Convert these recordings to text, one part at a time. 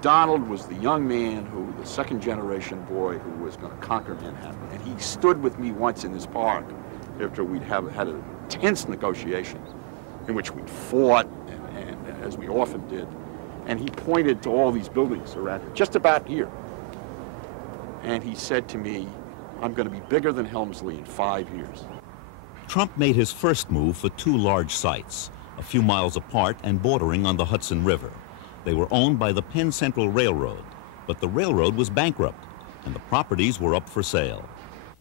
Donald was the young man who, the second generation boy who was going to conquer Manhattan. And he stood with me once in this park after we'd had a tense negotiation in which we fought, and as we often did. And he pointed to all these buildings around here, just about here. And he said to me, I'm going to be bigger than Helmsley in 5 years. Trump made his first move for 2 large sites, a few miles apart and bordering on the Hudson River. They were owned by the Penn Central Railroad, but the railroad was bankrupt, and the properties were up for sale.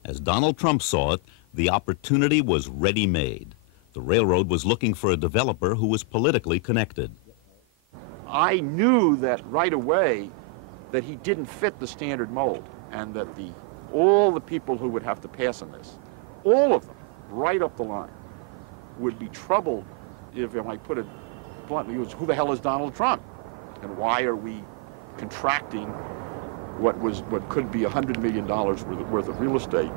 As Donald Trump saw it, the opportunity was ready-made. The railroad was looking for a developer who was politically connected. I knew that right away that he didn't fit the standard mold, and that all the people who would have to pass on this, all of them, right up the line, would be troubled if I put it bluntly, who the hell is Donald Trump? And why are we contracting what could be $100 million worth of real estate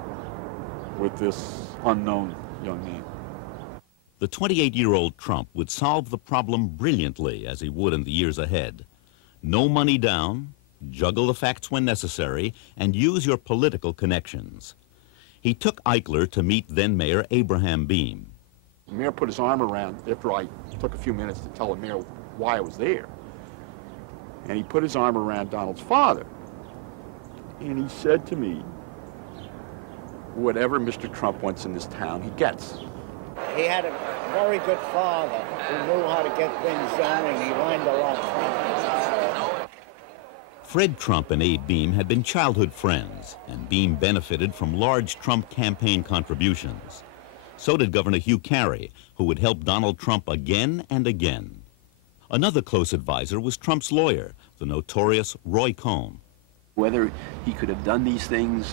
with this unknown young man? The 28-year-old Trump would solve the problem brilliantly, as he would in the years ahead. No money down, juggle the facts when necessary, and use your political connections. He took Eichler to meet then-Mayor Abraham Beame. The mayor put his arm around, after I took a few minutes to tell the mayor why I was there, and he put his arm around Donald's father, and he said to me, whatever Mr. Trump wants in this town, he gets. He had a very good father who knew how to get things done, and he learned a lot from him. Fred Trump and Abe Beame had been childhood friends, and Beame benefited from large Trump campaign contributions. So did Governor Hugh Carey, who would help Donald Trump again and again. Another close advisor was Trump's lawyer, the notorious Roy Cohn. Whether he could have done these things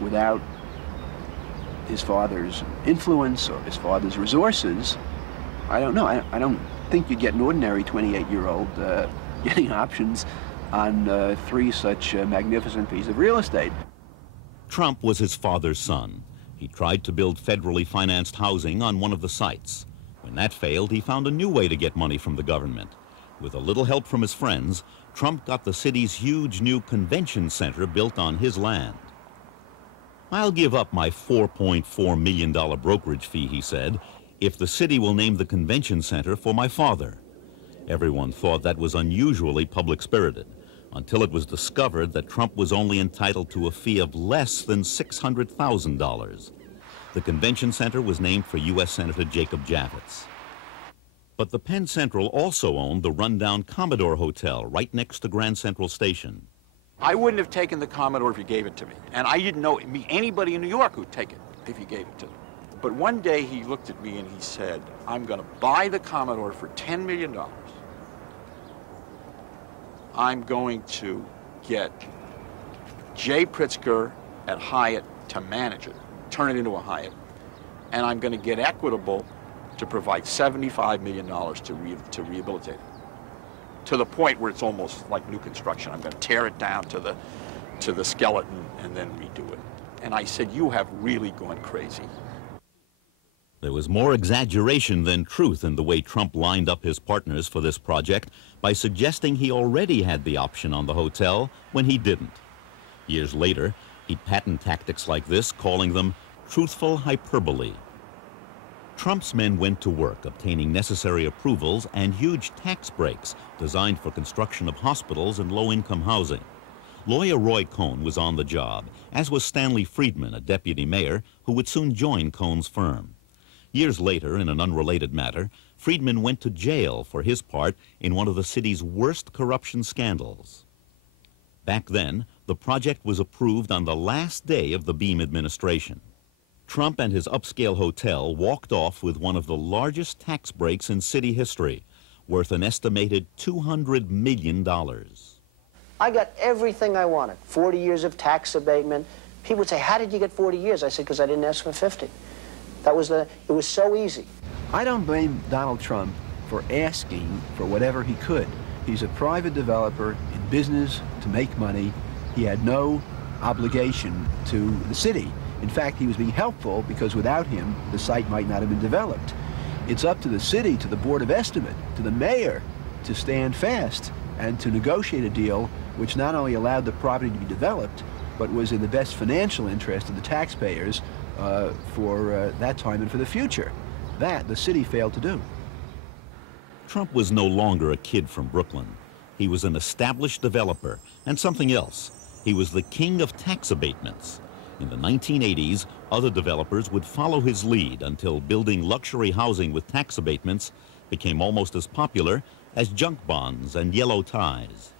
without his father's influence or his father's resources, I don't know. I don't think you'd get an ordinary 28-year-old getting options on 3 such magnificent pieces of real estate. Trump was his father's son. He tried to build federally financed housing on one of the sites. When that failed, he found a new way to get money from the government. With a little help from his friends, Trump got the city's huge new convention center built on his land. I'll give up my $4.4 million brokerage fee, he said, if the city will name the convention center for my father. Everyone thought that was unusually public-spirited, until it was discovered that Trump was only entitled to a fee of less than $600,000. The convention center was named for U.S. Senator Jacob Javits. But the Penn Central also owned the rundown Commodore Hotel right next to Grand Central Station. I wouldn't have taken the Commodore if you gave it to me. And I didn't know anybody in New York who'd take it if you gave it to them. But one day he looked at me and he said, I'm going to buy the Commodore for $10 million. I'm going to get Jay Pritzker at Hyatt to manage it, turn it into a Hyatt. And I'm going to get Equitable to provide $75 million to rehabilitate it, to the point where it's almost like new construction. I'm going to tear it down to the skeleton and then redo it. And I said, you have really gone crazy. There was more exaggeration than truth in the way Trump lined up his partners for this project by suggesting he already had the option on the hotel when he didn't. Years later, he'd patent tactics like this, calling them truthful hyperbole. Trump's men went to work obtaining necessary approvals and huge tax breaks designed for construction of hospitals and low-income housing. Lawyer Roy Cohn was on the job, as was Stanley Friedman, a deputy mayor who would soon join Cohn's firm. Years later, in an unrelated matter, Friedman went to jail for his part in one of the city's worst corruption scandals. Back then, the project was approved on the last day of the Beame administration. Trump and his upscale hotel walked off with one of the largest tax breaks in city history, worth an estimated $200 million. I got everything I wanted, 40 years of tax abatement. People would say, how did you get 40 years? I said, because I didn't ask for 50. It was so easy. I don't blame Donald Trump for asking for whatever he could. He's a private developer in business to make money. He had no obligation to the city. In fact, he was being helpful because without him, the site might not have been developed. It's up to the city, to the Board of Estimate, to the mayor to stand fast and to negotiate a deal which not only allowed the property to be developed, but was in the best financial interest of the taxpayers for that time and for the future. That the city failed to do. Trump was no longer a kid from Brooklyn. He was an established developer, and something else. He was the king of tax abatements. In the 1980s, other developers would follow his lead until building luxury housing with tax abatements became almost as popular as junk bonds and yellow ties.